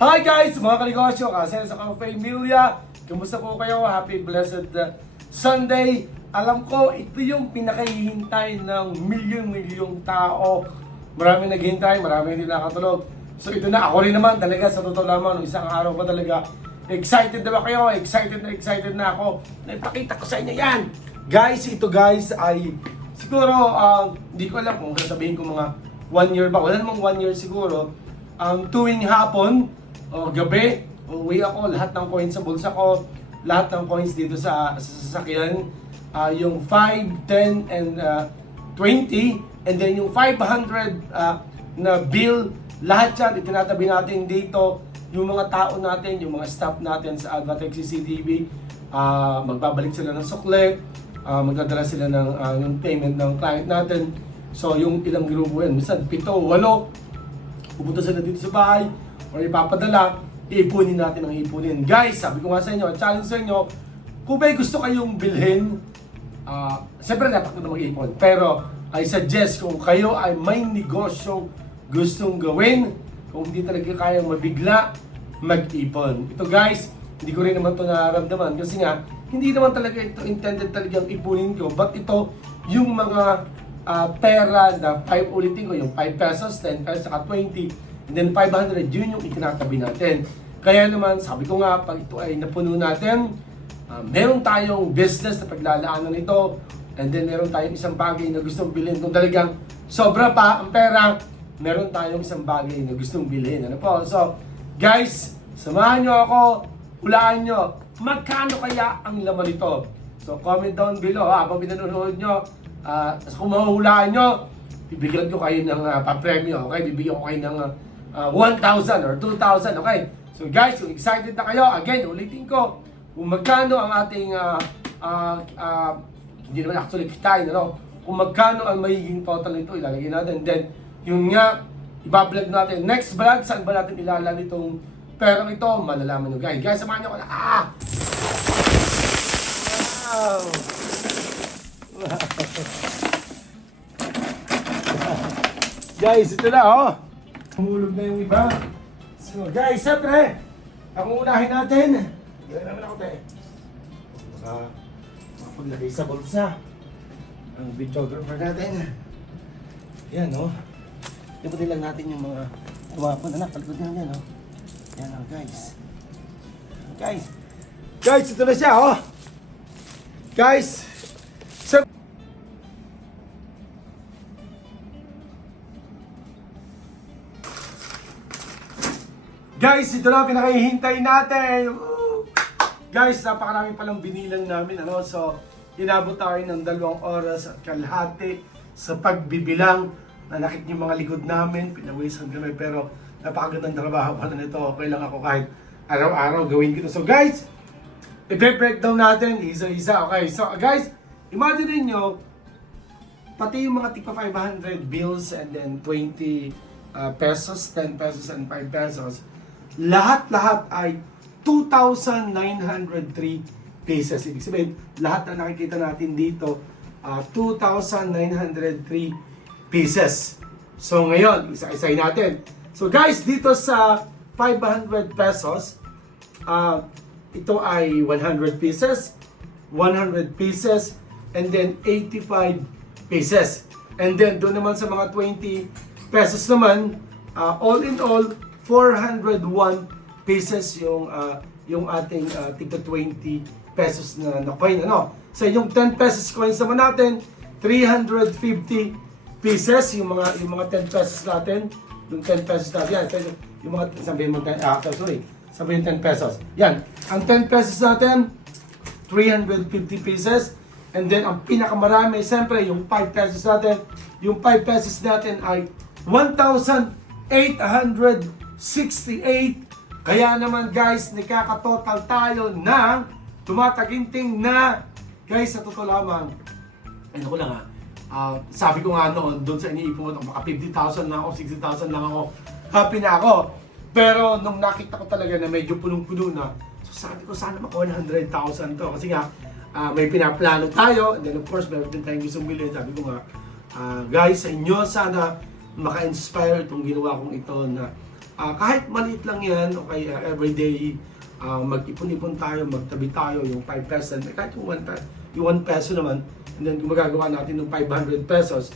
Hi guys, mga kanegosyo, kasi sa Ka-Familia. Kumusta po kayo? Happy blessed Sunday. Alam ko, ito yung pinakahihintay ng milyong-milyong tao. Marami naghihintay, marami hindi nakatulog. So ito na, ako rin naman talaga, sa totoo lamang, nung isang araw pa talaga. Excited na ba kayo? Excited na ako. Nagpakita ko sa inyo yan. Guys, ito guys ay siguro, hindi ko alam kung sasabihin ko mga 1 year ba. Wala namang 1 year siguro. Tuwing hapon o gabi, uwi ako, lahat ng coins sa bulsa ko, lahat ng coins dito sa sasakyan, yung 5, 10, and 20, and then yung 500 na bill, lahat yan, itinatabi natin dito. Yung mga tao natin, yung mga staff natin sa Advatec CCTV, magbabalik sila ng sukle, magdadala sila ng yung payment ng client natin. So yung ilang grupo yan, minsan 7, 8, pupunta sila dito sa bahay, o ipapadala, iipunin natin ang iipunin. Guys, sabi ko nga sa inyo, challenge sa inyo, kung may gusto kayong bilhin, siyempre dapat ko na mag-iipon. Pero, I suggest kung kayo ay may negosyong gustong gawin, kung hindi talaga kayang mabigla, mag-ipon. Ito guys, hindi ko rin naman ito nararamdaman kasi nga, hindi naman talaga ito intended talagang ipunin ko. But ito, yung mga pera na 5 ulitin ko, yung 5 pesos, 10 pesos, saka 20, and then 500, yun yung itinatabi natin. Kaya naman, sabi ko nga, pag ito ay napuno natin, meron tayong business na paglalaanan nito, and then meron tayong isang bagay na gustong bilhin. Kung talagang sobra pa ang pera, meron tayong isang bagay na gustong bilhin. Ano po? So, guys, samahan nyo ako, hulaan nyo, magkano kaya ang laman nito? So, comment down below habang pinanonood nyo. Kung mahuhulaan nyo, bibigyan ko kayo ng pa-premyo, okay? Bibigyan ko kayo ng 1,000 or 2,000, okay? So guys, kung excited na kayo, again, ulitin ko, kung magkano ang ating, hindi naman actually kitain, ano? Kung magkano ang magiging total nito, ilalagay natin. Then, yung nga, ibablog natin. Next vlog, saan ba natin ilalan itong perang ito? Malalaman nyo guys. Guys, samahan nyo ko na. Wow! Guys, ito na, oh. Humulog na yung iba. So, guys, siyempre, ang unahin natin. Gawin naman ako, te. Makapaglagay sa bulsa. Ang videographer natin. Yan, oh. Iputin lang natin yung mga tumapon. Anak, palikod na yan, oh. Yan, oh, guys. Guys. Guys, ito na siya, oh. Guys. So, guys, ito na pinakahihintay natin. Woo! Guys, napakarami palang binilang namin. Ano? So, inabot tayo ng 2 oras at kalahati sa pagbibilang. Nanakit yung mga likod namin. Pinawisan kami. Pero napakagandang trabaho pala nito. Okay lang ako kahit araw-araw gawin ko ito. So guys, i-breakdown natin isa-isa. Okay, so guys, imagine niyo pati yung mga tigpa 500 bills and then 20 pesos, 10 pesos, and 5 pesos. Lahat-lahat ay 2,903 pieces. Ibig sabihin, lahat na nakikita natin dito, 2,903 pieces. So ngayon, isa-isay natin. So guys, dito sa 500 pesos, ito ay 100 pieces, 100 pieces, and then 85 pieces. And then doon naman sa mga 20 pesos naman, all in all, 401 pieces yung ating tigto 20 pesos na coin, ano. So yung 10 pesos coins naman natin, 350 pieces yung mga 10 pesos natin, yung 10 pesos natin yan, yung mga sabihin mo 10 sabihin 10 pesos. Yan, ang 10 pesos natin, 350 pieces. And then ang pinakamarami, siyempre yung 5 pesos natin, yung 5 pesos natin ay 1,868. Kaya naman guys, nakaka-total tayo ng tumataginting na, guys, sa totoo lamang, ano ko lang sabi ko nga noon, doon sa iniipon ko, baka 50,000 na ako, 60,000 lang ako, happy na ako. Pero nung nakita ko talaga na medyo punong-puno na, so sabi ko sana makuha 100,000 to. Kasi nga, may pinaplano tayo, and then of course, meron din tayong gustong bilhin. Sabi ko nga, guys, sa inyo sana maka-inspire itong ginawa kong ito na kahit maliit lang yan, okay, everyday, mag-ipon-ipon tayo, magtabi tayo, yung 5 pesos, kahit yung 1 peso naman, and then gumagawa natin ng 500 pesos,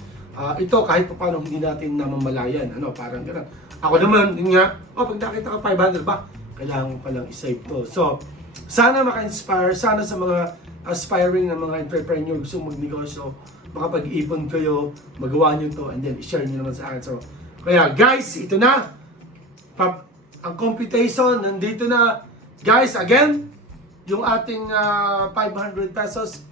ito kahit pa paano hindi natin namamalayan, parang gano'n. Ako naman, yun nga, pag nakita ka 500 ba, kailangan ko palang isave to. So, sana maka-inspire, sana sa mga aspiring na mga entrepreneur gusto magnegosyo, makapag-ipon kayo, magawa nyo to, and then i-share nyo naman sa akin. So, kaya guys, ito na, ang computation, nandito na. Guys, again, yung ating 500 pesos,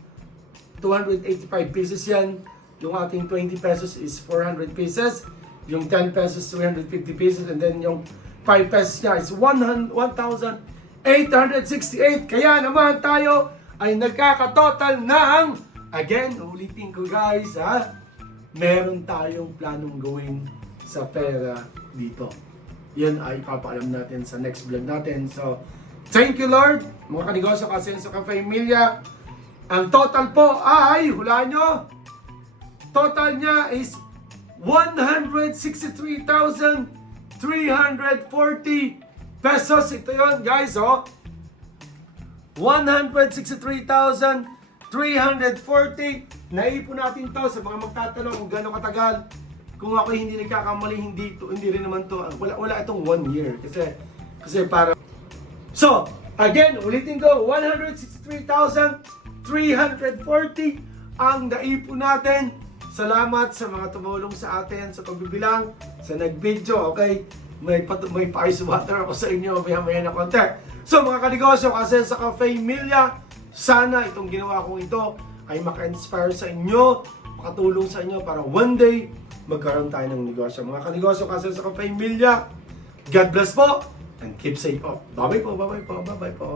285 pesos yan. Yung ating 20 pesos is 400 pesos. Yung 10 pesos, 350 pesos. And then yung 5 pesos niya is 1,868. Kaya naman tayo ay nagkakatotal ng, again, ulitin ko guys, meron tayong planong gawin sa pera dito. Yan ay ipapaalam natin sa next vlog natin. So, thank you Lord, mga kanegosyo kasi sa Ka-Familia. Ang total po ay, hulaan nyo, total niya is 163,340 pesos. Ito yun guys, 163,340. Naipon natin to sa mga magtatanong kung gano'ng katagal. Kung ako hindi nagkakamali, hindi rin naman to, wala itong 1 year. Kasi para... So, again, ulitin ko, 163,340 ang naipon natin. Salamat sa mga tumulong sa atin sa pagbibilang, sa nag-video, okay? May pa-ice water ako sa inyo, maya-maya na konti. So mga kanegosyo, kasi sa Ka-Familia, sana itong ginawa kong ito ay maka-inspire sa inyo, makatulong sa inyo para one day magkaroon tayo ng negosyo. Mga kanegosyo, kasi sa Ka-Familia, God bless po and keep safe po. Bye-bye po, bye-bye po, bye-bye po.